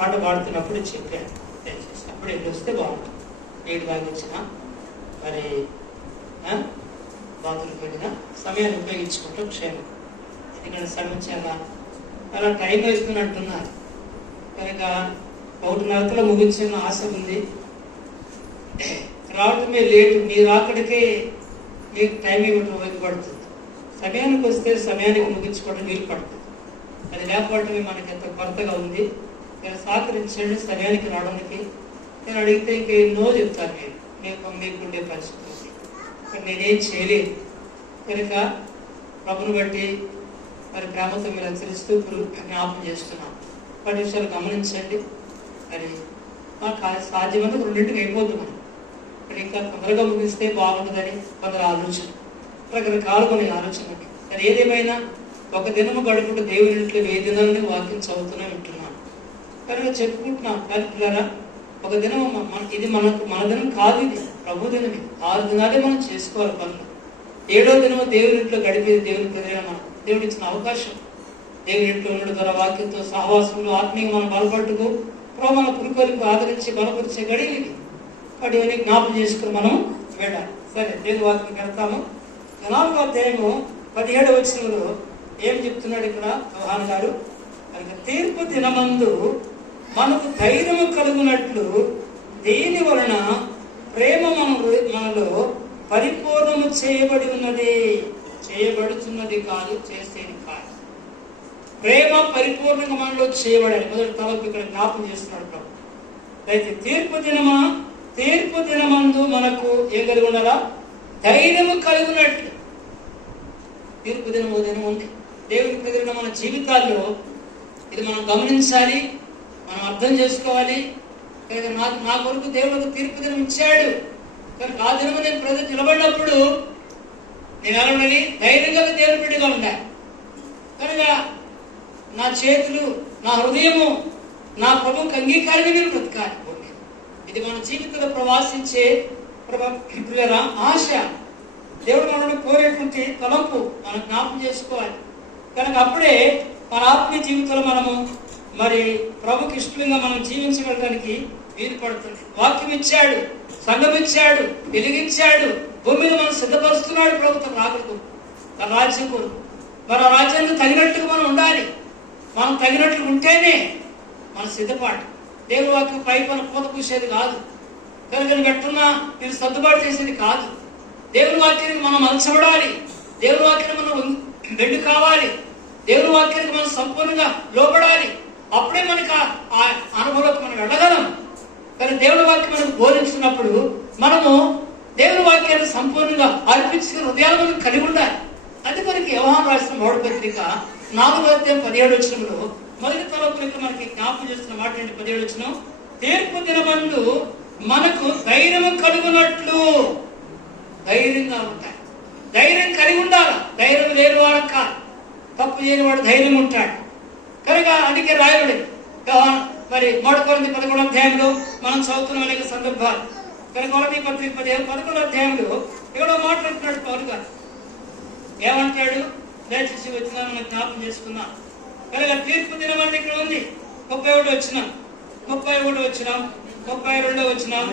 పాట పాడుతున్నప్పుడు చెప్పాను, దయచేసి అప్పుడు వెళ్ళి వస్తే బాగుంటుంది. నీటి బాగా వచ్చినా మరి బాత్రూమ్కి వెళ్ళినా సమయాన్ని ఉపయోగించుకుంటూ క్షేమం. ఎందుకంటే సమస్యగా అలా టైం వేసుకుని అంటున్నారు కనుక 1:30 ముగించిన ఆశ ఉంది. రావటమే లేటు, మీరు అక్కడికే మీకు టైం ఇవ్వడం ఉపయోగపడుతుంది. సమయానికి వస్తే సమయానికి ముగించుకోవడం వీలు పడుతుంది. అది లేకపోవటమే మనకి ఎంత కొరతగా ఉంది. నేను సహకరించండి సమయానికి రావడానికి. నేను అడిగితే ఇంక ఎన్నో చెప్తాను, మీకుండే పరిస్థితి కానీ నేనేం చేయలేదు కనుక ప్రభుని బట్టి మరి ప్రేమతో మీరు హెచ్చరిస్తూ జ్ఞాపకం చేస్తున్నాను. 10 నిమిషాలు గమనించండి. మరి సాధ్యమంటే 2ంటికి అయిపోద్ది మనం. ఇక్కడ ఇంకా తొందరగా ముగిస్తే బాగుంటుందని కొందరు ఆలోచన, రకరకాలు కొన్ని ఆలోచనలు. కానీ ఏదేమైనా ఒక దినము గడుపుకుంటూ దేవుని ఇంట్లో 10 దినాలని వాక్యం చదువుతూనే ఉంటున్నాను కనుక చెప్పుకుంటున్నాను. పిల్లరా, ఒక దినం ఇది మన దినం కాదు, ఇది ప్రభు దినం. 6 దినాలే మనం చేసుకోవాలి పనులు. 7వ దినము దేవుని ఇంట్లో గడిపేది దేవుని ప్రజలు మనం దేవుడు ఇచ్చిన అవకాశం. దేవుని ఇంట్లో ఉండడం ద్వారా వాక్యంతో సహవాసంలో ఆత్మీయంగా మనం బలపడుటకు ప్రభు మన పురుకోలకు ఆదరించి బలపరిచే గడివి వాటిని జ్ఞాపకం చేసుకుని మనం వెళ్ళాలి. సరే, దేవుని వాక్యం కడతాము. 4వ అధ్యాయము 17వ వచనంలో ఏం చెప్తున్నాడు ఇక్కడ యోహాను గారు? తీర్పు దినమందు మనకు ధైర్యము కలుగునట్లు దేని వలన ప్రేమ మనలో పరిపూర్ణము చేయబడుతున్నది కాదు, చేసేది కాదు. ప్రేమ పరిపూర్ణంగా మనలో చేయబడాలి. మొదటి తలపు ఇక్కడ జ్ఞాపకం చేస్తున్నాడు ప్రభు. అయితే తీర్పు దినమందు మనకు ఏం కలిగి ఉండాలా? ధైర్యము కలుగునట్లు. తీర్పు దినం ఉంది. దేవుని ప్రజలు మన జీవితాల్లో ఇది మనం గమనించాలి, మనం అర్థం చేసుకోవాలి. నా కొరకు దేవుడు తీర్పు దినం ఇచ్చాడు కనుక ఆ దినము నేను ప్రజలు నిలబడినప్పుడు నేను ఎలా ఉండాలి? ధైర్యంగా దేవుని బిడ్డగా ఉండాలి. కనుక నా చేతులు, నా హృదయము నా ప్రభువుకి అంగీకారంగా మీరు బ్రతకాలి. ఇది మన జీవితంలో ప్రవాసించే ఆశ. దేవుడు మనల్ని కోరేటువంటి తలంపు మనం జ్ఞాపకం చేసుకోవాలి. కనుక అప్పుడే మన ఆత్మీయ జీవితంలో మనము మరి ప్రభుకి ఇష్టంగా మనం జీవించగలడానికి వీలు పడుతుంది. వాక్యం ఇచ్చాడు, సంఘం ఇచ్చాడు, వెలిగించాడు, భూమి మీద మనం సిద్ధపరుస్తున్నాడు ప్రభు తన రాకకు, తన రాజ్యం కొరకు. మరి ఆ రాజ్యానికి తగినట్టుగా మనం ఉండాలి. మనం తగినట్లు ఉంటేనే మన సిద్ధపాటు. దేవుని వాక్యం పై పైన పూత పూసేది కాదు, కనుక పెట్టున్నా నేను సర్దుబాటు చేసేది కాదు. దేవుని వాక్యానికి మనం అలచబడాలి. దేవుని వాక్యానికి మనం బెండు కావాలి. దేవుని వాక్యానికి మనం సంపూర్ణంగా లోబడాలి. అప్పుడే మనకు ఆ అనుభవంలోకి మనం వెళ్ళగలం. కానీ దేవుని వాక్యం మనకు బోధించినప్పుడు మనము దేవుని వాక్యాన్ని సంపూర్ణంగా అర్పించుకుని హృదయాలు మనం కలిగి ఉండాలి. అది మనకి యోహాను రాసిన 3వ పత్రిక 4వ అధ్యాయం 17వ వచనంలో మొదటి తరగతి మనకి జ్ఞాపకం చేస్తున్న మాట ఏంటి? 17వ వచనం, తీర్పు దినమందు మనకు ధైర్యము కలుగునట్లు. ధైర్యంగా ఉంటాయి. ధైర్యం కలిగి ఉండాలి. ధైర్యం లేని వాడు కాదు, తప్పు చేయని వాడు ధైర్యం ఉంటాడు. కనుక అందుకే రాయబడి మరి 1 కొరింథీ 11వ అధ్యాయంలో మనం చదువుతున్న అనేక సందర్భాలు. కనుక కొరింథీ పత్రిక 11వ అధ్యాయంలో ఇక్కడ మాట్లాడుతున్నాడు పౌలు గారు. ఏమంటాడు? దయచేసి వచ్చినా మనం జ్ఞాపకం చేసుకున్నాం. కనుక తీర్పు దినం అంటే ఇక్కడ ఉంది. 31 వచ్చినాం, 32 వచ్చినాం, 32 వచ్చినాం.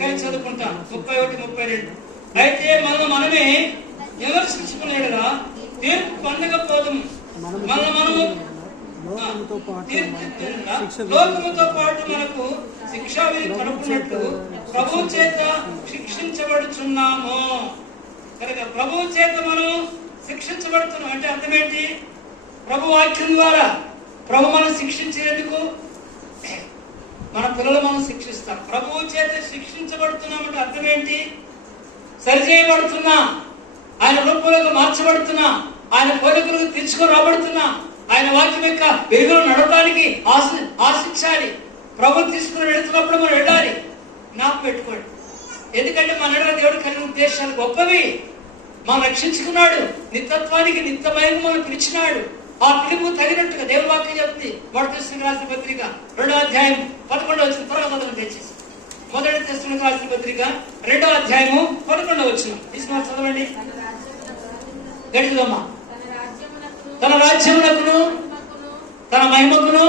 కలిసి చదువుకుంటాం 31, 32. అయితే మనమే విమర్శించుకునేలా తీర్పు పొందకపోదుము. మనము లోకముతో పాటు మనకు శిక్షా విధి పడుకున్నట్టు ప్రభు చేత శిక్షించబడుచున్నాము. కనుక ప్రభు చేత మనం శిక్షించబడుతున్నాం అంటే అర్థమేంటి? ప్రభు వాక్యం ద్వారా ప్రభు మనం శిక్షించేందుకు మన పిల్లలు మనం శిక్షిస్తాం. ప్రభువు చేత శిక్షించబడుతున్నామంటే అర్థమేంటి? సరిచేయబడుతున్నా, ఆయన రూపంలోకి మార్చబడుతున్నా, ఆయన పోలికలకు తీసుకొని రాబడుతున్నా, ఆయన వాక్యం యొక్క వెలుగులో నడవడానికి ఆశించాలి. ప్రభు తీసుకుని వెళుతున్నప్పుడు మనం వెళ్ళాలి. జ్ఞాపకం పెట్టుకోండి. ఎందుకంటే మన దేవుడు కలిగిన ఉద్దేశాలు గొప్పవి. మనం రక్షించుకున్నాడు, నిత్యత్వానికి నిత్యమైన మనం పిలిచినాడు. ఆ పిలుపు తగినట్టుగా దేవుని వాక్యం చెప్తుంది. 1 తెస్సలోనికీయులకు రాసిన పత్రిక 2వ అధ్యాయం 11వ వచనం త్వరగా తెచ్చేసి 1 తెస్సలోనికీయులకు రాసిన పత్రిక 2వ అధ్యాయము 11వ వచనం తీసుకుని చదవండి. గడిదమ్మా. తన రాజ్యమునకును తన మహిమకును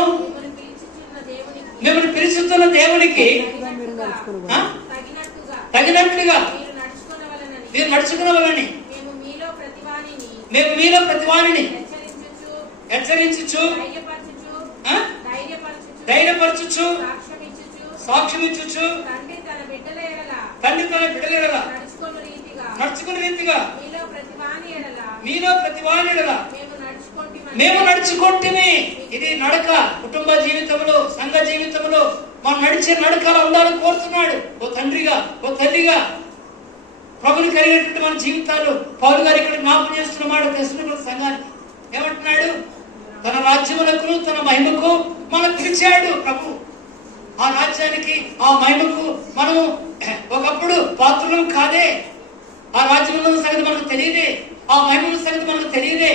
పిలుస్తున్న దేవునికి తగినట్లుగా మీరు నడుచుకునవలని మేము మీలో ప్రతివానిని హెచ్చరించుచు ధైర్యపరచుచు సాక్ష్యమిచ్చుచు తండ్రి తన బిడ్డల ఎడల నడుచుకునే రీతిగా మీలో ప్రతివాని ఎడల మేము నడుచుకుంటేనే. ఇది నడక. కుటుంబ జీవితంలో, సంఘ జీవితంలో మనం నడిచే నడకలా ఉండాలని కోరుతున్నాడు. ఓ తండ్రిగా, ఓ తల్లిగా ప్రభుని కలిగినటువంటి మన జీవితాలు పౌలు గారు ఇక్కడ జ్ఞాపకం చేస్తున్నమాట. తెస్సలోనికల సంఘానికి ఏమంటున్నాడు? తన రాజ్యములకు, తన మహిమకు మనం పిలిచాడు ప్రభు. ఆ రాజ్యానికి, ఆ మహిమకు మనము ఒకప్పుడు పాత్రలం కాదే. ఆ రాజ్యంలో సంగతి మనకు తెలియదే, ఆ మహిమ సంగతి మనకు తెలియదే.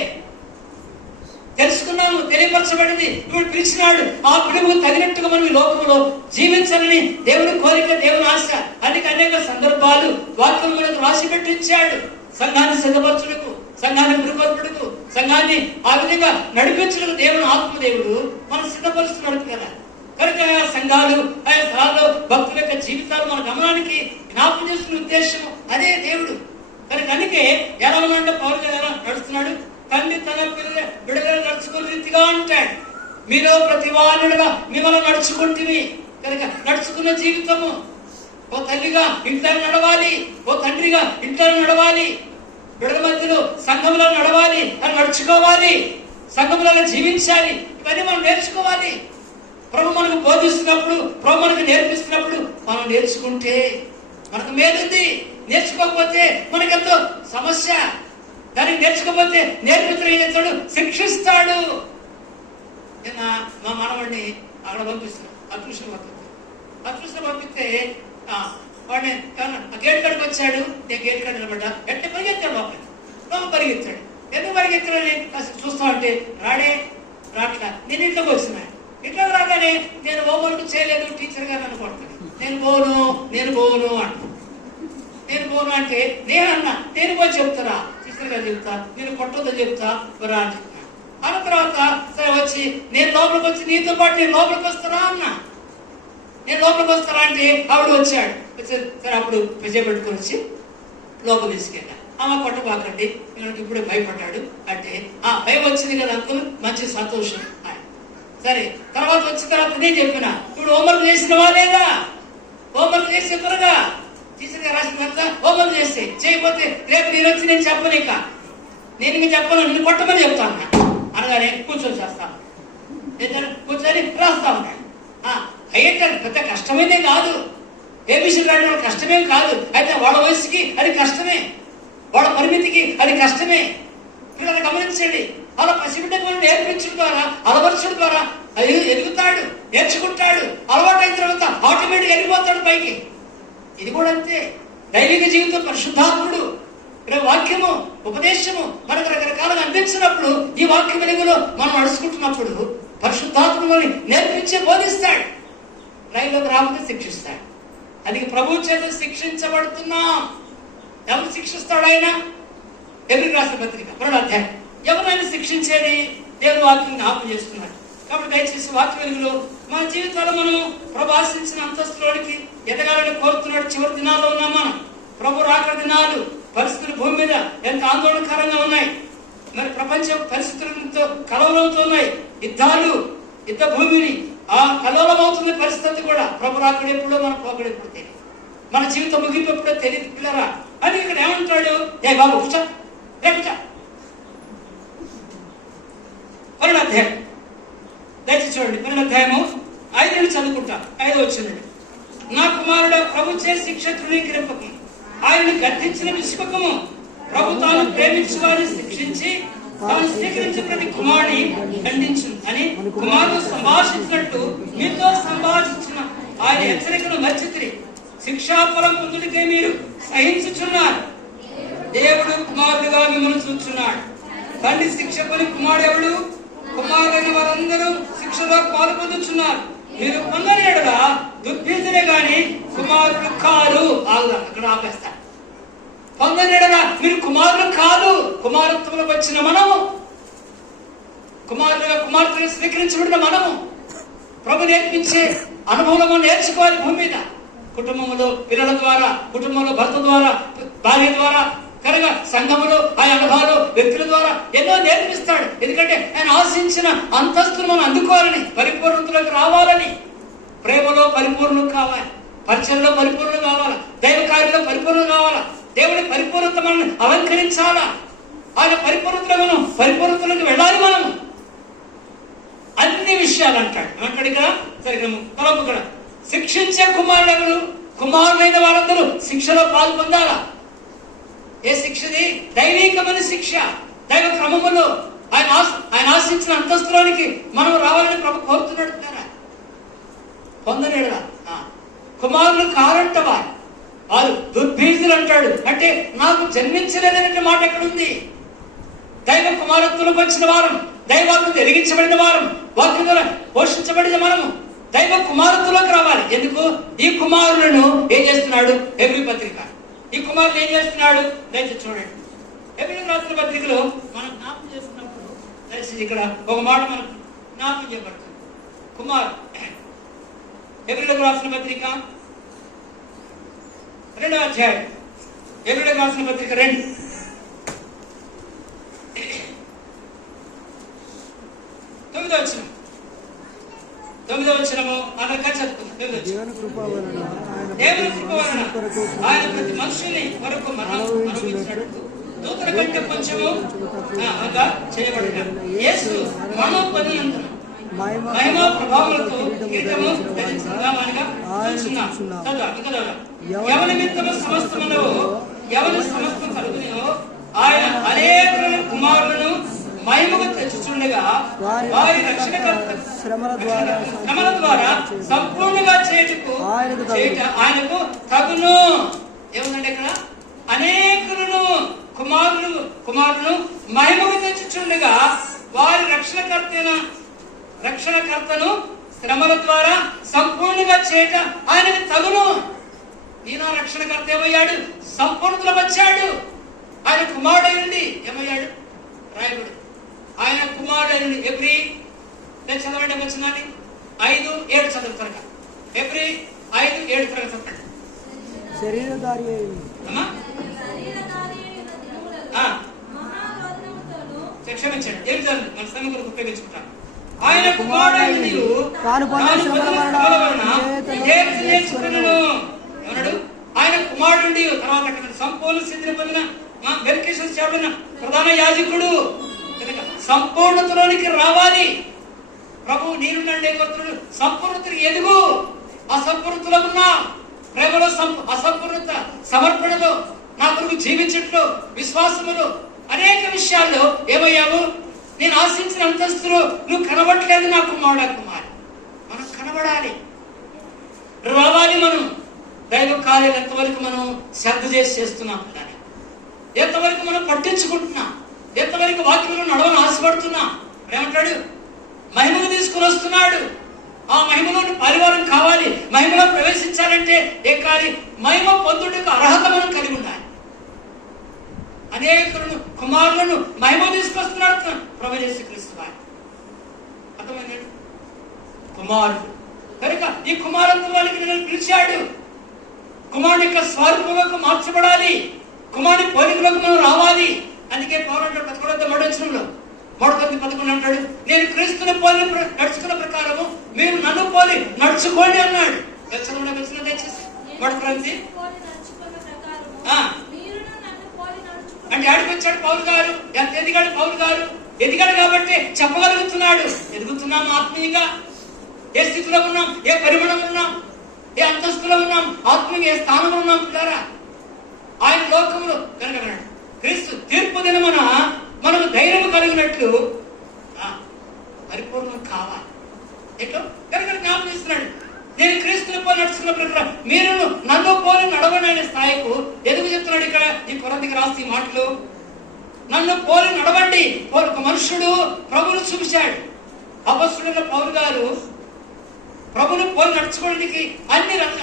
తెలుసుకున్నాము, తెలియపరచబడింది. ఇప్పుడు పిలిచినాడు. ఆ పిలుపుకు తగినట్టుగా మనం ఈ లోకంలో జీవించాలని దేవుని కోరిక, దేవుని ఆశ. అనేక సందర్భాలు వాక్యం మనకు రాసి పెట్టించాడు. సంఘాన్ని సిద్ధపరచుటకు, సంఘాన్ని గురుపరచుటకు, సంఘాన్ని ఆ విధంగా నడిపించుటకు దేవుని ఆత్మదేవుడు మనం సిద్ధపరుస్తున్నాడు కదా. కనుక ఆ సంఘాలు, ఆ స్థలాల్లో భక్తుల యొక్క జీవితాలు మన గమనానికి జ్ఞాపకం చేస్తున్న ఉద్దేశం అదే దేవుడు. అందుకే ఎలా ఉన్నాడు పౌలు గారు ఎలా నడుస్తున్నాడు? తండ్రి తన బిడ్డలను నడుచుకునే రీతిగా అంటాడు. మీలో ప్రతివానుడుగా మిమ్మల్ని నడుచుకుంటుంది. కనుక నడుచుకున్న జీవితము ఓ తల్లిగా ఇంట్లో నడవాలి, ఓ తండ్రిగా ఇంట్లో నడవాలి, బిడ్డల మధ్యలో సంఘంలో నడవాలి, అని నడుచుకోవాలి, సంఘంలో జీవించాలి. ఇవన్నీ మనం నేర్చుకోవాలి. ప్రభు మనకు బోధిస్తున్నప్పుడు, ప్రభు మనకు నేర్పిస్తున్నప్పుడు మనం నేర్చుకుంటే మనకు మేలుంది. నేర్చుకోకపోతే మనకెంతో సమస్య. దానికి నేర్చుకోకపోతే నేర్పితుడు ఏం చేస్తాడు? శిక్షిస్తాడు. నిన్న మా మనవాడిని అక్కడ పంపిస్తున్నాను, అదృష్టం పంపిస్తే వాడిని గేట్ కాడికి వచ్చాడు. నేను గేట్ కాడ నిలబడ్డా. ఎట్లా పరిగెత్తాడు లోపల పరిగెత్తాడు. ఎందుకు పరిగెత్తాడని చూస్తా ఉంటే రాట్లా. నేను ఇంట్లోకి వచ్చినా. ఇంట్లో రాగానే నేను హోంవర్క్ చేయలేదు, టీచర్ గారు నన్ను కొడతాను. నేను పోను అంట. నేను పోను అంటే నేనన్నా, నేను పోయి చెప్తారా టీచర్ గారు చెప్తా, నేను కొట్టొద్దని చెప్తా రా అని చెప్తాను. అన్న తర్వాత సరే వచ్చి నేను లోపలికి వచ్చి నీతో పాటు నేను లోపలికి వస్తారా అన్నా. నేను లోపలికి వస్తారా అంటే ఆవిడ వచ్చాడు. సరే అప్పుడు విజయ పెట్టుకొని వచ్చి లోపల తీసుకెళ్ళా. అమ్మ కొట్టబాకండి, ఇప్పుడే భయపడ్డాడు అంటే భయం వచ్చింది కదా అంకుల్, మంచి సంతోషం. సరే తర్వాత వచ్చిన తర్వాత నేను చెప్పిన ఇప్పుడు హోంవర్క్ చేసినవా లేదా? హోంవర్క్ చేసే త్వరగా టీచర్ గారు రాసిన తర్వాత హోంవర్క్ చేస్తే చేయకపోతే రేపు నేను వచ్చి నేను చెప్పను. నేను ఇంకా చెప్పను, నిన్ను కొట్టమని చెప్తాను అనగానే కూర్చొని చేస్తాను. కూర్చొని రాస్తా ఉన్నాడు. అయ్యేటాడు పెద్ద కష్టమైనే కాదు, ఏబిసి రాయడం కష్టమేం కాదు. అయితే వాళ్ళ వయసుకి అది కష్టమే, వాళ్ళ పరిమితికి అది కష్టమే. పిల్లలు గమనించండి. అలా పసిబిడ్డకు నేర్పించడం ద్వారా, అలవరచడం ద్వారా అది ఎదుగుతాడు, నేర్చుకుంటాడు. అలవాటు అయిన తర్వాత ఆటోమేటిక్ వెళ్ళిపోతాడు పైకి. ఇది కూడా అంతే. దైవిక జీవితం పరిశుద్ధాత్ముడు వాక్యము, ఉపదేశము మనకు రకరకాలుగా అందించినప్పుడు, ఈ వాక్య వెలుగులో మనం నడుచుకుంటున్నప్పుడు పరిశుద్ధాత్మని నేర్పించి బోధిస్తాడు. రైల్లోకి రాకపోతే శిక్షిస్తాడు. అది ప్రభు చేత శిక్షించబడుతున్నాం. ఎవరు శిక్షిస్తాడు? ఆయన ఎబ్రియులకు రాసిన పత్రిక 2వ అధ్యాయం. ఎవరైనా శిక్షించేది దేవుని వాక్యం జ్ఞాపకం చేస్తున్నాడు. కాబట్టి దయచేసి వాక్య వెలుగులో మన జీవితాలు మనం ప్రభు ఆశించిన అంతస్తులోనికి ఎదగాలని కోరుతున్నాడు. చివరి దినాల్లో ఉన్నాం మనం. ప్రభు రాకడ దినాలు. పరిస్థితులు భూమి మీద ఎంత ఆందోళనకరంగా ఉన్నాయి. మరి ప్రపంచ పరిస్థితులతో కలవరంతో ఉన్నాయి. యుద్ధాలు, యుద్ధ భూమిని ఆ కలవరమవుతున్న పరిస్థితి కూడా. ప్రభు రాకడ ఎప్పుడో, మన పోకడ ఎప్పుడు తెలియదు, మన జీవితం ముగింపు ఎప్పుడో తెలియదు పిల్లరా అని ఇక్కడ ఏమంటాడు? ఏ బాబు కూర్చో, రేపుచా 2వ అధ్యాయం దయచేసి చూడండి. 2వ అధ్యాయము 5 చదువుకుంటా. 5వ వచనం. నా కుమారుడు ప్రభు చే శిక్ష తృణీకరింపకు, ఆయన్ని గద్దించిన విసుకము. ప్రభు తాను ప్రేమించు వారిని శిక్షించి తాను స్వీకరించిన ప్రతి కుమారుని ఖండించు అని కుమారుడు సంభాషించినట్టు మీతో సంభాషించిన ఆయన హెచ్చరికను మర్చితిరి. శిక్షాఫలం పొందుడికే మీరు సహించుచున్నారు. దేవుడు కుమారుడుగా మిమ్మల్ని చూచున్నాడు. తండ్రి శిక్ష పని కుమారుడెవడు? కుమారులైన వారందరూ శిక్షలో పాలు పొందుతున్నారు. మీరు పొందని ఎడల దుర్భీతులే గాని కుమారులు కాదు. అక్కడ ఆపేస్తా. పొందని ఎడల మీరు కుమారులు కాదు. కుమారత్వంలోకి వచ్చిన మనము, కుమారులుగా కుమార్తెను స్వీకరించబడిన మనము, ప్రభు నేర్పించే అనుభవంలో మనం నేర్చుకోవాలి. భూమి మీద కుటుంబంలో పిల్లల ద్వారా, కుటుంబంలో భర్త ద్వారా, భార్య ద్వారా, కనుక సంఘములో ఆ అనుభవాలు వ్యక్తుల ద్వారా ఎన్నో నేర్పిస్తాడు. ఎందుకంటే ఆయన ఆశించిన అంతస్తును మనం అందుకోవాలని, పరిపూర్ణతలోకి రావాలని, ప్రేమలో పరిపూర్ణం కావాలి, పరిచయంలో పరిపూర్ణం కావాలా, దైవ కార్యంలో పరిపూర్ణం కావాలా, దేవుడి పరిపూర్ణత మనం అలంకరించాలా, ఆయన పరిపూర్ణతలో మనం పరిపూర్ణతలోకి వెళ్ళాలి. మనం అన్ని విషయాలు అంటాడు. ఏమంటాడు ఇక్కడ? సరిగ్గా తలపు కూడా శిక్షించే కుమారుడు ఎవరు? కుమారులైన వారందరూ శిక్షలో పాల్పొందాలా. ఏ శిక్షది? దైవికమైన శిక్ష. దైవ క్రమములో ఆయన ఆశించిన అంతస్తులోనికి మనం రావాలని ప్రభు కోరుతున్నాడు కదా. పొందలేడురా కుమారులు కారంట వారు దుర్భీజులు అంటాడు. అంటే నాకు జన్మించలేదనే మాట ఎక్కడుంది? దైవ కుమారత్వంలోకి వచ్చిన వారం, దైవాత్మకు ఎరిగించబడిన వారం, వాక్యం ద్వారా పోషించబడిన మనము దైవ కుమారత్వంలోకి రావాలి. ఎందుకు? ఈ కుమారులను ఏం చేస్తున్నాడు? హెబ్రీ పత్రిక ఈ కుమారులు ఏం చేస్తున్నాడు? దయచేసి చూడండి. హెబ్రీ రాసిన పత్రికలో మనం జ్ఞాపకం చేస్తున్నప్పుడు దయచేసి ఇక్కడ ఒక మాట మనకు జ్ఞాపకం చేయబడుతుంది. కుమారు హెబ్రీలకు రాసిన పత్రిక 2వ అధ్యాయం, హెబ్రీలకు రాసిన పత్రిక 2 9వ వచనము అక్కడ చదువుకుందాం. దేవుని కృప వలన ఆయన ప్రతి మనుషుని వరకు అనుభవించినట్టు దూతల కంటే కొంచెము చేయబడిన యేసు మనం పొందినందున మహిమ ప్రభావములతో కిరీటము ధరించుకుందామనిగా చూస్తున్నాం. ఎవరి నిమిత్తము సమస్తములో ఎవరి సమస్తం కలుగునో ఆయన అనేక కుమారులను మహిమకు తెచ్చుచుండగా వారి రక్షణకర్త శ్రమల ద్వారా సంపూర్ణంగా ఆయనకు తగును. ఏముందండి ఇక్కడ? అనేకులను కుమారులను మహిమకు తెచ్చుచుండగా వారి రక్షణకర్తను శ్రమల ద్వారా సంపూర్ణంగా చేయట ఆయనకు తగును. ఈయన రక్షణకర్త ఏమయ్యాడు? సంపూర్ణతలో వచ్చాడు. ఆయన కుమారుడైంది ఏమయ్యాడు? రాయబడి ఆయన కుమారుడైన హెబ్రీ చదవండి వచ్చిందని 5:7 చదువు త్వరగా. హెబ్రీ 5:7 త్వరగా చదవండి. శరీరధారి క్షమించండి, ఏం చదువు మన సమయం కొరకు ఉపయోగించుకుంటాం. ఆయన కుమారుడైన ఏమన్నాడు? ఆయన కుమారుడు తర్వాత సంపూర్ణ సిద్ధిని పొందిన ప్రధాన యాజకుడు. సంపూర్ణతలోనికి రావాలి. ప్రభు నేనుండే కొడుతున్నాడు. సంపూర్ణతకి ఎదుగు. అసంపూర్ణతలో ఉన్నా ప్రేమలో అసంపూర్ణత, సమర్పణలో, నా కొరకు జీవించట్లో, విశ్వాసములో అనేక విషయాల్లో ఏమయ్యావు? నేను ఆశించిన అంతస్తులు నువ్వు కనబడట్లేదు. నా కుమారుడు మనం కనబడాలి, రావాలి. మనం దైవ కార్యాలు ఎంతవరకు మనం శ్రద్ధ చేస్తున్నాం, కానీ ఎంతవరకు మనం పట్టించుకుంటున్నాం, ఎంతవరకు వాక్యంలో నడవని ఆశపడుతున్నా. ఏమంటాడు? మహిమను తీసుకుని వస్తున్నాడు. ఆ మహిమలోని పరివారం కావాలి. మహిమలో ప్రవేశించాలంటే ఏ కాలి? మహిమ పొందుటకు అర్హత మనం కలిగి ఉండాలి. అనేకులను కుమారులను మహిమ తీసుకొస్తున్నాడు ప్రభు యేసుక్రీస్తు వారు. అర్థమైందండి? కుమారుడు కనుక ఈ కుమారత్వానికి నేను పిలిచాడు. కుమారుని యొక్క స్వరూపంలోకి మార్చబడాలి. కుమారుని పోలికలోకి మనం రావాలి. అందుకే పౌరుడు 11 అంటాడు, నేను క్రీస్తుని పోలి నడుచుకున్న ప్రకారము మీరు నన్ను పోలి నడుచుకోండి అన్నాడు. అంటే ఆడికి వచ్చాడు పౌలు గారు. ఎంత ఎదిగాడు పౌలు గారు? ఎదిగాడు కాబట్టి చెప్పగలుగుతున్నాడు. ఎదుగుతున్నాం ఆత్మీయంగా. ఏ స్థితిలో ఉన్నాం, ఏ పరిమాణంలో ఉన్నాం, ఏ అంతస్తులో ఉన్నాం, ఆత్మీయ ఏ స్థానంలో ఉన్నాం పిల్లారా. ఆయన లోకంలో కనుక క్రీస్తు తీర్పు దినమున మనకు ధైర్యం కలిగినట్లు పరిపూర్ణం కావాలి. ఎట్లా కనుక జ్ఞాపకిస్తున్నాడు, నేను క్రీస్తుని పోలి నడుచుకున్న ప్రకారం మీరు నన్ను పోలి నడవండి స్థాయికు ఎదుగు చెప్తున్నాడు. ఇక్కడ ఈ కొరంథీయులకు రాసిన మాటలు, నన్ను పోలి నడవండి. ఒక మనుషుడు ప్రభువును చూశాడు. అపొస్తలుడైన పౌలు గారు ప్రభువును పోలి నడుచుకోవడానికి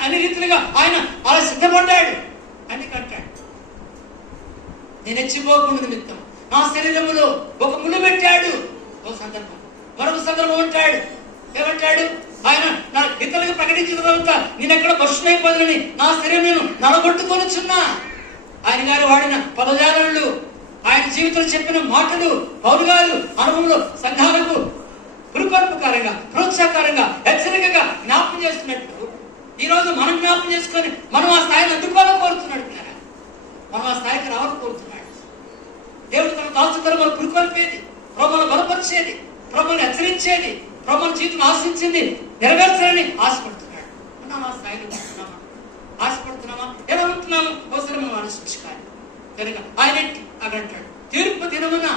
అన్ని రీతిలుగా ఆయన అలా సిద్ధపడ్డాడు. అన్ని కట్టాడు. నేను హెచ్చిపోకుండా నిమిత్తం నా శరీరములో ఒక ముళ్ళు పెట్టాడు. ఒక సందర్భం, మరొక సందర్భం అంటాడు. ఏమంటాడు? ఆయన నా ఇతరులకు ప్రకటించాడు. ప్రకటించిన తర్వాత నేను ఎక్కడ భ్రష్టులైపోయానని నా శరీరం నేను నలగొట్టుకొనిచున్నా. ఆయన గారు వాడిన పదజాలలు, ఆయన జీవితంలో చెప్పిన మాటలు పౌలు గారు అనుభవంలో సంఘాలకు పురుకొల్పకారంగా, ప్రోత్సాహకరంగా, హెచ్చరికగా జ్ఞాపకం చేస్తున్నట్టు ఈ రోజు మనం జ్ఞాపకం చేసుకొని మనం ఆ స్థాయిని అందుకోవాలని కోరుతున్నాడు. మనం ఆ స్థాయికి రావాలని కోరుతున్నాడు. దేవుడు తన దాసులను మనం పురుకొల్పేది, ప్రభువును బలపరిచేది, ప్రభువును హెచ్చరించేది, ప్రభువుని జీవితం ఆశించింది నెరవేర్చాలని ఆశపడుతున్నాడు. మనం ఆ స్థాయిలో ఉంటున్నామా? ఆశపడుతున్నామా? ఎలా ఉంటున్నాము? ఒకసారి మనం ఆలోచించుకోవాలి. కనుక ఆయన అక్కడ అంటాడు, తీర్పు దినమున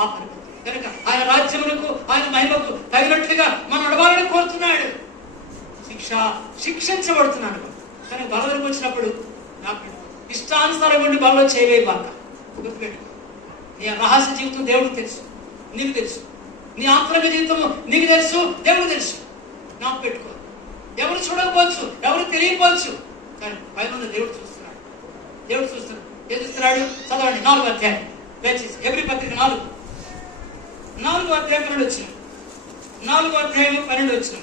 ఆ పరిపత్తి కనుక ఆయన రాజ్యములకు, ఆయన మహిమకు తగినట్లుగా మనం నడవాలని కోరుతున్నాడు. శిక్షించబడుతున్నాడు. కానీ బలవరకు వచ్చినప్పుడు నాకు ఇష్టానుసారం ఉండి బలలో చేయవే బాక గుర్తుపెట్టుకో. నీ రహస్య జీవితం దేవుడికి తెలుసు, నీకు తెలుసు. నీ ఆంతరిక జీవితం నీకు తెలుసు, దేవుడు తెలుసు. నాకు పెట్టుకో. ఎవరు చూడకపోవచ్చు, ఎవరు తెలియకపోవచ్చు, కానీ పైన దేవుడు చూస్తున్నాడు. దేవుడు చూస్తున్నాడు. ఏం చూస్తున్నాడు? చదవండి 4వ అధ్యాయం దయచేసి. ఎబ్రీ పత్రిక 4వ అధ్యాయం 12 వచ్చిన 4వ అధ్యాయం 12 వచ్చిన.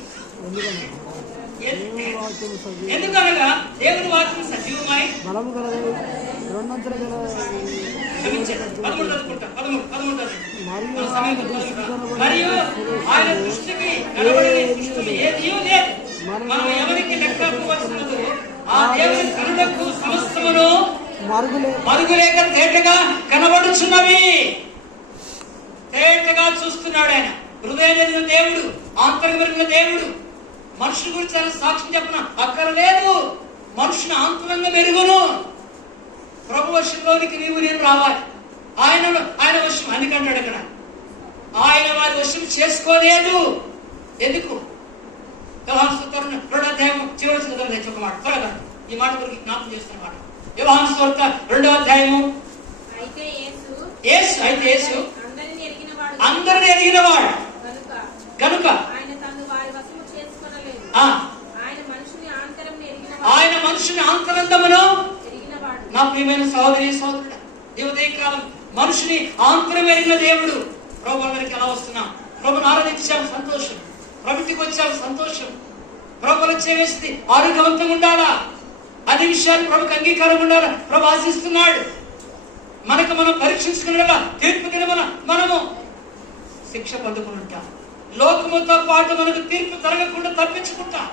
ఎందుకనగా దేవుని వాక్యం సజీవమై బలము గలదై రెండంతల గల 13 చదువుకుంటా. 13 మరియు ఆయన దృష్టికి కనబడని దృష్టిని ఏదీ లేదు. మనం ఎవరికి లెక్కవలసినదో ఆ దేవుని కనులకు సమస్తమును మరుగులేక తేటగా కనబడుచున్నవి. తేటగా చూస్తున్నాడు ఆయన. హృదయం దేవుడు, ఆంతరిక దేవుడు. మనుషుల గురించి ఆయన సాక్ష్యం చెప్పిన అక్కర్లేదు. మనుషుని ఆంతరంగం మెరుగును. ప్రభు వశంలోనికి నీవు నేను రావాలి. ఆయన వశం అందుకంటాడు అక్కడ. ఆయన వారి వశం చేసుకోలేదు. ఎందుకు? యోహాను సువార్త 2వ అధ్యాయం చివరి చదువు ఒక మాట త్వరగా ఈ మాట గురించి జ్ఞాపకం చేస్తున్న మాట. యోహాను సువార్త 2వ అధ్యాయము. అయితే యేసు అందరిని ఎరిగినవాడు కనుక ఆయన మనుషుని ఆంతరంగమును. నా ప్రియమైన సహోదరి సహోదరుడా, ఈ ఉదయకాలం మనుషుని ఆంతరం ఎరిగిన దేవుడు. ప్రభు అందరికి ఎలా వస్తున్నాం? ప్రభుని ఆరాధించాం, సంతోషం. ప్రభుత్వకి వచ్చాం, సంతోషం. ప్రభులు చేసి ఆరోగ్యవంతంగా ఉండాలా, అన్ని విషయాలు ప్రభుకి అంగీకారం ఉండాలా ప్రభు ఆశిస్తున్నాడు. మనకు మనం పరీక్షించుకునేలా తీర్పు దినమున మనము శిక్ష పొందుకుని ఉంటాం. లోకముతో పాటు మనకు తీర్పు జరగకుండా తప్పించుకుంటాం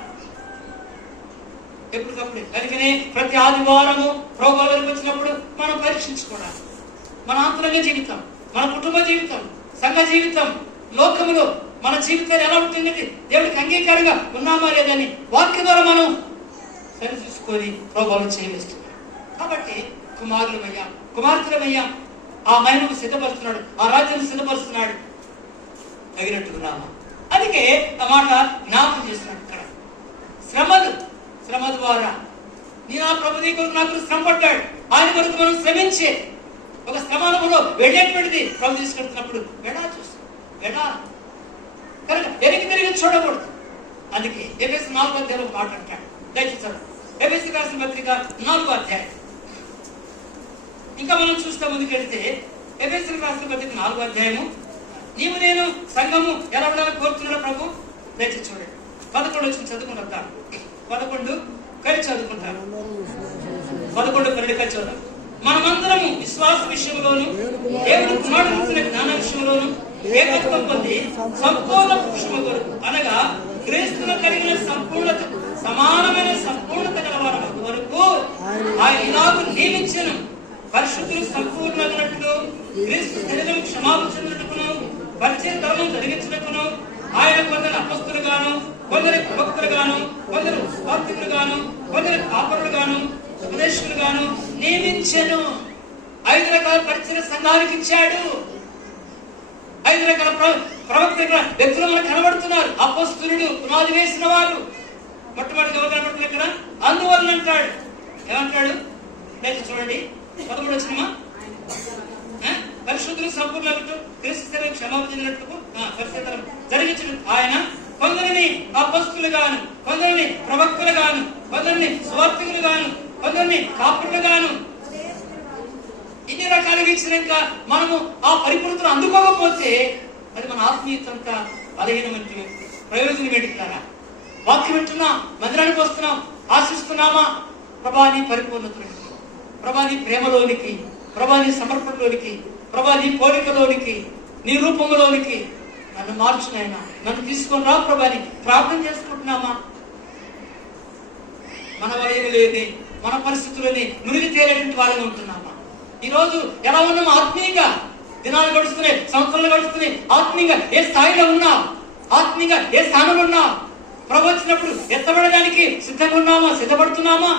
ఎప్పటికప్పుడు. కనుకనే ప్రతి ఆదివారము ప్రభు దగ్గరికి వచ్చినప్పుడు మనం పరీక్షించుకోవడానికి మన ఆంతరంగ జీవితం, మన కుటుంబ జీవితం, సంఘ జీవితం, లోకములో మన జీవితాలు ఎలా ఉంటుంది, దేవుడికి అంగీకారంగా ఉన్నామా లేదని వాక్య ద్వారా మనం సరి చూసుకొని ప్రభువును చేయవేస్తున్నాం. కాబట్టి కుమార్తెలమయ్యా ఆ మహిమను సిద్ధపరుస్తున్నాడు, ఆ రాజ్యాన్ని సిద్ధపరుస్తున్నాడు. తగినట్టుకున్నామా? అందుకే ఆ మాట జ్ఞాపకం చేస్తున్నాడు ఇక్కడ. శ్రమ ద్వారా నేను ఆ ప్రభు కొరకు నాకు శ్రమ పడ్డాడు. ఆయన కొరకు మనం శ్రమించే ఒక శ్రమానుభవంలో వెళ్ళేటువంటిది ప్రభు తీసుకెళ్తున్నప్పుడు వెడా కనుక ఎరికి తిరిగి చూడకూడదు. అందుకే ఎఫెసీ 4వ అధ్యాయంలో మాట్లాడతాడు. దయచేసి ఎఫెసీ రాసిన పత్రిక 4వ అధ్యాయం. ఇంకా మనం చూస్తే ముందుకెళ్తే ఎఫెసీ రాసిన పత్రిక 4వ అధ్యాయము. నీవు నేను సంఘము ఎలా ఉండాలని కోరుతున్నాడు ప్రభు. దయచేసి చూడండి 11 వచ్చి చదువుకుంటాను. 11 కలిసి చదువుకుంటాను. 11 12 కలిసి చదువు. మనమందరము విశ్వాస విషయంలోను దేవుడు కుమారుడు జ్ఞాన విషయంలోను ఏకత్వం పొంది సంపూర్ణ పురుషుల కొరకు అనగా క్రీస్తును కలిగిన సంపూర్ణత సమానమైన సంపూర్ణత గలవారు వరకు ఆయన ఇలాగూ నియమించను. పరిశుద్ధులు సంపూర్ణమైనట్లు క్రీస్తు శరీరం క్షమాపణ చెందినట్టుకును పరిచయ ధర్మం జరిగించినట్టును ఆయన కొందరు అపస్తులుగాను, కొందరు ప్రవక్తలుగాను, కొందరు సువార్తికులుగాను, కొందరు కాపరులుగాను, ఉపదేశకులుగాను నియమించెను. 5 రకాల పరిచయ సంఘానికి ఇచ్చాడు. 5 రకాల ప్రవక్తల వ్యక్తులు మనకు కనబడుతున్నారు. అపస్తులుడు పునాది వేసిన వారు మొట్టమొదటి ఎవరు కనబడుతున్నారు ఇక్కడ? అందువల్ల అంటాడు. ఏమంటాడు? చూడండి 13 వచ్చినమా. పరిశుద్ధులు సంపూర్ణ క్రీస్తు క్షమాపణ చెందినట్టుకు పరిస్థితులు జరిగించిన ఆయన కొందరిని అపస్తులుగాను, కొందరిని ప్రవక్తలుగాను, కొందరిని సువార్తికులుగాను, కొందరిని కాపురులుగాను ఇన్ని రకాలుగా ఇచ్చినాక మనము ఆ పరిపూర్ణతను అందుకోకపోతే అది మన ఆత్మీయత అంతా బలహీనమైన ప్రయోజనం ఏంటి కదా. వాక్యం వింటున్నాం, మందిరానికి వస్తున్నాం, ఆశిస్తున్నామా? ప్రభా నీ పరిపూర్ణతలోనికి, ప్రభా నీ ప్రేమలోనికి, ప్రభా నీ సమర్పణలోనికి, ప్రభా నీ పోలికలోనికి, నీ రూపంలోనికి నన్ను మార్చునైనా, నన్ను తీసుకొని రా ప్రభా అని ప్రార్థన చేసుకుంటున్నామా? మన వలయలోని, మన పరిస్థితుల్లోని మునిగి తేలేటువంటి వారిగా ఉంటున్నామా? ఈరోజు ఎలా ఉన్నాం ఆత్మీయంగా? దినాలు గడుస్తున్నాయి, సంవత్సరాలు గడుస్తున్నాయి. ఆత్మీయంగా ఏ స్థాయిలో ఉన్నాం? ఆత్మీయంగా ఏ స్థానంలో ఉన్నాం? ప్రభు వచ్చినప్పుడు ఎత్తబడడానికి సిద్ధంగా ఉన్నామా? సిద్ధపడుతున్నామా?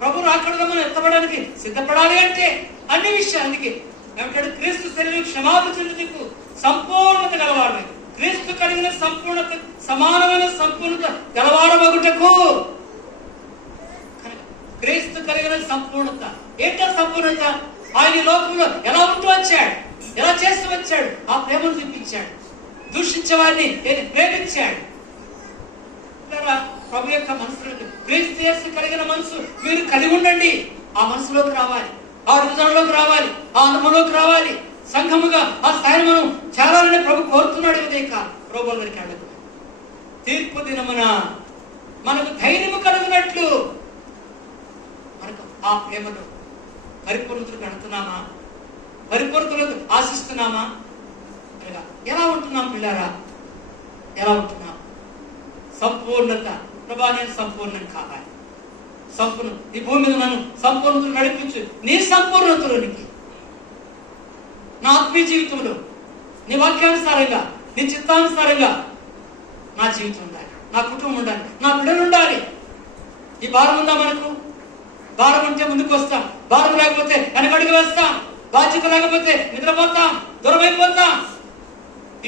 ప్రభు రాకడలో మనం ఎత్తబడడానికి సిద్ధపడాలి అంటే అన్ని విషయానికి ఏమంటాడు? క్రీస్తు శరీరం క్షమాపణ చెందుటకు సంపూర్ణత గలవాడు. క్రీస్తు కలిగిన సంపూర్ణత, సమానమైన సంపూర్ణత గలవాడమగుటకు. క్రీస్తు కలిగిన సంపూర్ణత ఏంటో? సంపూర్ణత ఆయన లోకంలో ఎలా ఉంటూ వచ్చాడు, ఎలా చేస్తూ వచ్చాడు, ఆ ప్రేమను చూపించాడు. దూషించే వారిని ప్రేమించాడు. ప్రభు యొక్క మనసులో క్రీస్తు యేసు కలిగిన మనసు మీరు కలిగి ఉండండి. ఆ మనసులోకి రావాలి, ఆ హృదయంలోకి రావాలి, ఆ అనుభవంలోకి రావాలి. సంఘముగా ఆ స్థాయిని మనం చేరాలని ప్రభు కోరుతున్నాడు. ఉదయక ప్రభు గారికి అడుగు. తీర్పు దినమున మనకు ధైర్యము కలిగినట్లు మనకు ఆ ప్రేమను పరిపూర్ణతకు అడుగుతున్నామా? పరిపూర్ణతలకు ఆశిస్తున్నామా? ఎలా ఉంటున్నాం పిల్లారా? ఎలా ఉంటున్నాం? సంపూర్ణత. ప్రభా నేను సంపూర్ణం కావాలి, సంపూర్ణ ఈ భూమి మీద నన్ను సంపూర్ణతలు నడిపించు. నీ సంపూర్ణతలోనికి, నా ఆత్మీయ జీవితంలో నీ వాక్యానుసారంగా, నీ చిత్తానుసారంగా నా జీవితం ఉండాలి, నా కుటుంబం ఉండాలి, నా బిడ్డలు ఉండాలి. ఈ భారం ఉందా మనకు? భారం ఉంటే ముందుకు వస్తాం, భారం లేకపోతే వెనకడుగు వేస్తాం, బాధ్యత లేకపోతే నిద్రపోతాం, దూరమైపోతాం.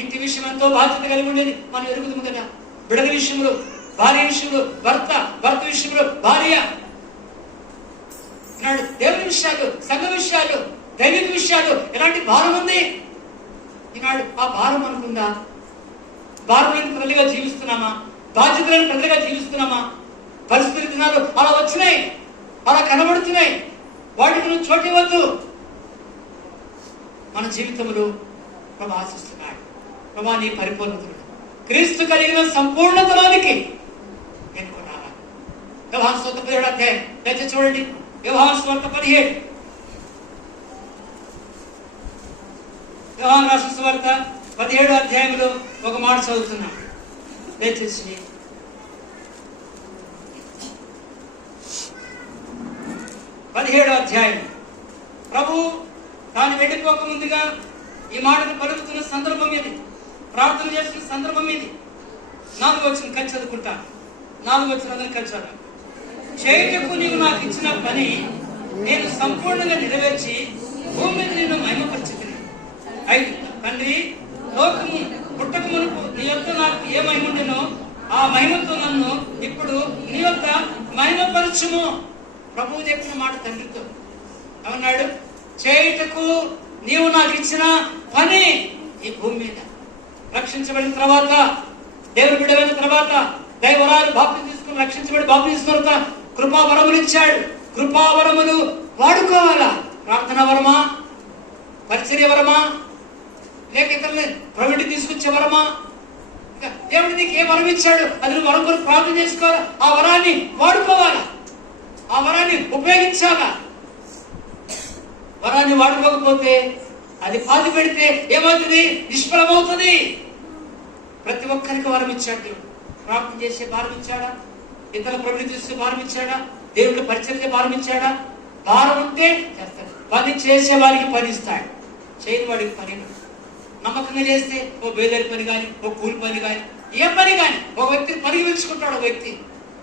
ఇంటి విషయం ఎంతో బాధ్యత కలిగి ఉండేది మనం ఎరుగుతుంది కదా. బిడ్డల విషయంలో, భార్య విషయంలో భర్త, భర్త విషయంలో భార్య, దేవుని విషయాలు, సంఘ విషయాలు, దైవిక విషయాలు, ఎలాంటి భారం ఉంది ఈనాడు? ఆ భారం అనుకుందా? భారం లేని ప్రజలుగా జీవిస్తున్నామా? బాధ్యత లేని ప్రజలుగా జీవిస్తున్నామా? పరిస్థితుల దినాలు అలా వచ్చినాయి, అలా కనబడుతున్నాయి. వాటికి నువ్వు చోటు ఇవ్వద్దు. మన జీవితంలో ప్రభు ఆశిస్తున్నాడు. ప్రభా నీ పరిపూర్ణతలు, క్రీస్తు కలిగిన సంపూర్ణతలోనికి ఎన్నుకొని రావాలి. యోహాను సువార్త 17వ అధ్యాయం దయచేసి చూడండి. యోహాను సువార్త 17. యోహాను రాసిన సువార్త 17వ అధ్యాయంలో ఒక మాట చదువుతున్నాం. దయచేసి 17వ అధ్యాయం. ప్రభు తాను వెళ్ళిపోక ముందుగా ఈ మాటను పలుకుతున్న సందర్భం ఇది, ప్రార్థన చేస్తున్న సందర్భం ఇది. 4వ వచనం కలిసి చదువుకుంటాను. 4వ వచనం అందరినీ కలిసి చదువు. చేయుటకు నీవు నాకు ఇచ్చిన పని నేను సంపూర్ణంగా నెరవేర్చి భూమి మీద నిన్ను మహిమపరిచితిని. 5 తండ్రి, లోకము పుట్టక మునుపు నీ యొక్క నాకు ఏ మహిమ ఉండెనో ఆ మహిమతో నన్ను ఇప్పుడు నీ యొక్క మహిమపరచుము. ప్రభువు చెప్పిన మాట తండ్రితో ఏమన్నాడు? చేయుటకు నీవు నాకు ఇచ్చిన పని ఈ భూమి మీద రక్షించబడిన తర్వాత, దేవుని బిడ్డలైన తర్వాత, దైవరాలు బాప్తిసం తీసుకుని రక్షించబడి బాప్తిసం తీసుకున్న తర్వాత కృపావరములు ఇచ్చాడు. కృపావరములు వాడుకోవాలా? ప్రార్థన వరమా, పరిచర్య వరమా, లేక ఇతరులని ప్రవృత్తి తీసుకొచ్చే వరమా? దేవుడు నీకు ఏ వరం ఇచ్చాడు అది నువ్వు వరం కొరకు ప్రార్థన చేసుకోవాలా. ఆ వరాన్ని వాడుకోవాలా, ఆ వరాన్ని ఉపయోగించాలా. వరాన్ని వాడుకోకపోతే అది పాతి పెడితే ఏమవుతుంది? నిష్ఫలమవుతుంది. ప్రతి ఒక్కరికి వరం ఇచ్చాడు దేవుడు. ప్రార్థన చేసే భారం ఇచ్చాడా? ఇతర ప్రవృత్తి చేసే భారం ఇచ్చాడా? దేవుడు పరిచర్య భారం ఇచ్చాడా? భారం ఉంటే చేస్తాడు. పని చేసే వారికి పని ఇస్తాడు, చేయని వాడికి పని. నమ్మకంగా చేస్తే ఓ బేదరి పని కానీ, ఓ కూలి పని కానీ, ఏ పని కానీ ఒక వ్యక్తిని పని పిలుచుకుంటాడు. ఒక వ్యక్తి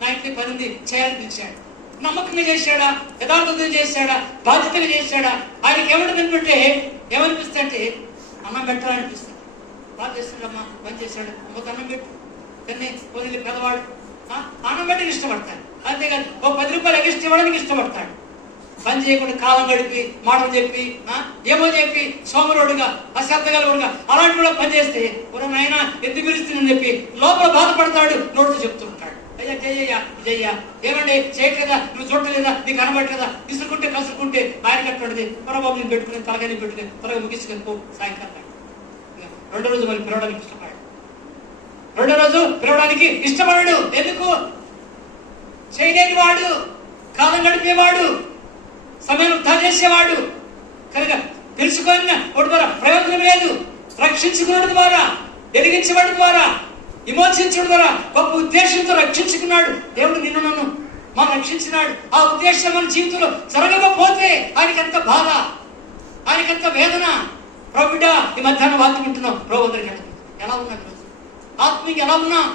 నా ఇంటికి పని ఉంది చేయాలని పిలిచాడు. నమ్మకంగా చేశాడా? యథార్థంగా చేశాడా? బాధ్యతగా చేశాడా? ఆయనకి ఏమంటుందంటే ఏమనిపిస్తుంది అంటే అన్నం పెట్టాలనిపిస్తుంది. బాగా చేస్తాడమ్మా, పని చేశాడు, ఒక అన్నం పెట్టు, కానీ కొన్ని పెద్దవాడు అన్నం పెట్టి ఇష్టపడతాడు. అంతేకాదు ఓ 10 రూపాయలు ఎగిస్ట్ ఇవ్వడానికి ఇష్టపడతాడు. పని చేయకుండా కాలం గడిపి, మాటలు చెప్పి, ఏమో చెప్పి సోమరుడుగా, అశ్రద్ధగలవాడుగా అలాంటి కూడా పని చేస్తే ఒక నాయన ఎందుకు పిలుస్తుందని చెప్పి లోపల బాధపడతాడు, నోటితో చెప్తూ ఉంటాడు. అయ్యా జయ్యా జయ్యా ఏమండి చేయట్లేదా, నువ్వు చూడలేదా, నీకు కనబడలేదా, విసురుకుంటే కసురుకుంటే ఆయన కట్టుకుంటుంది. పరబాబు నేను పెట్టుకుని తలగాని పెట్టుకుని త్వరగా ముగించుకొని పో సాయంకాలం. 2వ రోజు మళ్ళీ పిలవడానికి ఇష్టపడాడు. రెండో రోజు పిలవడానికి ఇష్టపడడు. ఎందుకు? చేయలేని వాడు, కాలం గడిపేవాడు, సమయం వృధా చేసేవాడు కనుక తెలుసుకున్న వాడి ద్వారా ప్రయోజనం లేదు. రక్షించుకున్న ద్వారా, వెలిగించబడి ద్వారా, విమోచించడం ద్వారా గొప్ప ఉద్దేశంతో రక్షించుకున్నాడు దేవుడు. నిన్ను నన్ను మనం రక్షించినాడు. ఆ ఉద్దేశం మన జీవితంలో జరగకపోతే ఆయనకెంత బాధ, ఆయనకెంత వేదన. ప్రభుడ ఈ మధ్యాహ్నం వాక్యం వింటున్నాం. ప్రభు అందరికీ ఎలా ఉన్నాం ఈరోజు? ఆత్మీయ ఎలా ఉన్నాం?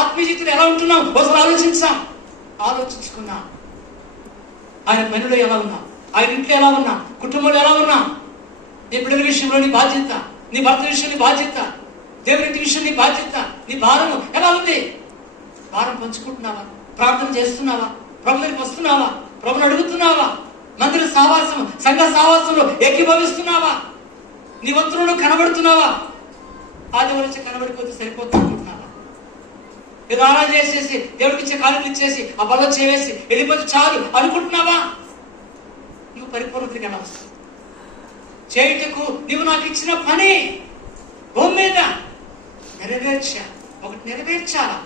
ఆత్మీయ జీవితంలో ఎలా ఉంటున్నాం? ఒకసారి ఆలోచించుకున్నాం. ఆయన పనిలో ఎలా ఉన్నాం? ఆయన ఇంట్లో ఎలా ఉన్నాం? కుటుంబంలో ఎలా ఉన్నాం? నీ బిడ్డల విషయంలో నీ బాధ్యత, నీ భర్త విషయం నీ బాధ్యత, దేవుని విషయం నీ బాధ్యత, నీ భారము ఎలా ఉంది? భారం పంచుకుంటున్నావా? ప్రార్థన చేస్తున్నావా? ప్రభు దగ్గరికి వస్తున్నావా? ప్రభుని అడుగుతున్నావా? మందిర సావాసం, సంఘ సావాసంలో ఏకీభవిస్తున్నావా? నీ వంతులను కనబడుతున్నావా? ఆదివారం వచ్చి కనబడిపోతే సరిపోతుంటున్నావా? ఏదో ఆరాధన చేసేసి దేవుడికి ఇచ్చే కానుకలు ఇచ్చేసి ఆ బల్లో చేవేసి వెళ్ళిపోతే చాలు అనుకుంటున్నావా? నువ్వు పరిపూర్ణతకి ఎలా వస్తావు? చేయుటకు నువ్వు నాకు ఇచ్చిన పని భూమి మీద ఒకటి నెరవేర్చాలా,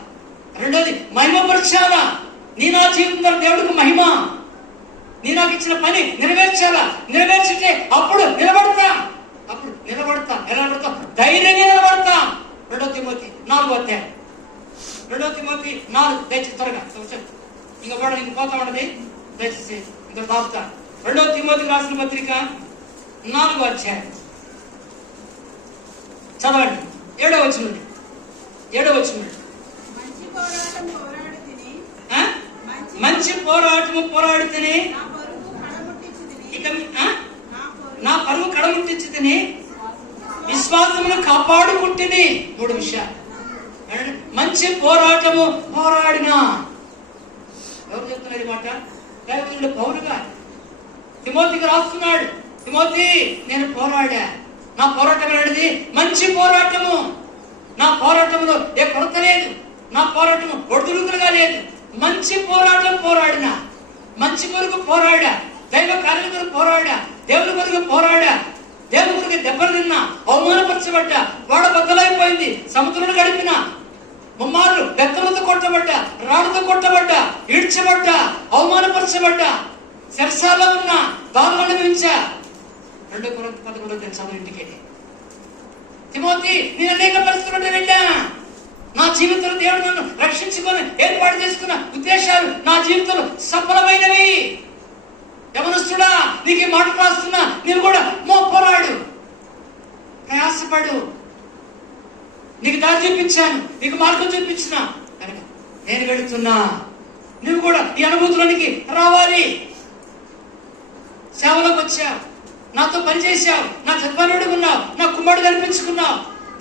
రెండోది మహిమపరచాలా. నీ నా జీవితంలో దేవుడికి మహిమ. నీ నాకు ఇచ్చిన పని నెరవేర్చాలా. నెరవేర్చితే అప్పుడు నిలబడతా. ధైర్యంగా నిలబడతా. 2 తిమోతి 4 అధ్యాయం. 2 తిమోతి 4 దయచేసి త్వరగా ఇంకా కూడా ఇంక పోతా ఉండదు. దయచేసి ఇంకా దాపుతా. 2 తిమోతి రాసిన పత్రిక 4 అధ్యాయం చదవండి. 7వ వచనం. మంచి పోరాటము పోరాడితేనే ఇక నా పరువు కడముట్టించి తిని విశ్వాసమును కాపాడుకుంటుని. 3 విషయాలు. మంచి పోరాటము పోరాడినా. ఎవరు చెప్తున్నారు ఈ మాట? దైవజనుడు పౌలు గారు తిమోతికి రాస్తున్నాడు. తిమోతి, నేను పోరాడా. నా పోరాటం అనేది మంచి పోరాటము. నా పోరాటంలో ఏ కొరత లేదు. నా పోరాటము ఒడిదుడుకులుగా లేదు. మంచి పోరాటం పోరాడినా. మంచి కొరకు పోరాడా. దైవ కార్యం కొరకు పోరాడా. దేవుని కొరకు పోరాడా. దేవుని కొరకు దెబ్బలు తిన్నా, అవమానపరచబడ్డా, వాడ బద్దలైపోయింది, సముద్రంలో గడిపిన ముమ్మార్లు బెత్తలతో కొట్టబడ్డా, రాడుతో కొట్టబడ్డా, ఈడ్చబడ్డా, అవమానపరచబడ్డా, శర్సాలో ఉన్నా, బాధలు అనుభవించా. 2 కొరింథీ 11 చదువు ఇంటికి. తిమోతి, నేను అనేక పరిస్థితులు వెళ్ళా. నా జీవితంలో దేవుడు నన్ను రక్షించుకొని ఏర్పాటు చేసుకున్న ఉద్దేశాలు నా జీవితంలో సఫలమైనవి. యవనస్తుడా, నీకు ఈ మాట రాస్తున్నా, నీవు కూడా పోరాడు, ప్రయాసపడు. నీకు దారి చూపించాను, నీకు మార్గం చూపించిన కనుక నేను వెళుతున్నా. నువ్వు కూడా ఈ అనుభూతులకి రావాలి. సేవలోకి వచ్చావు, నాతో పనిచేసావు, నా చదువునుడుకున్నావు, నా కుమారుడు కనిపించుకున్నావు.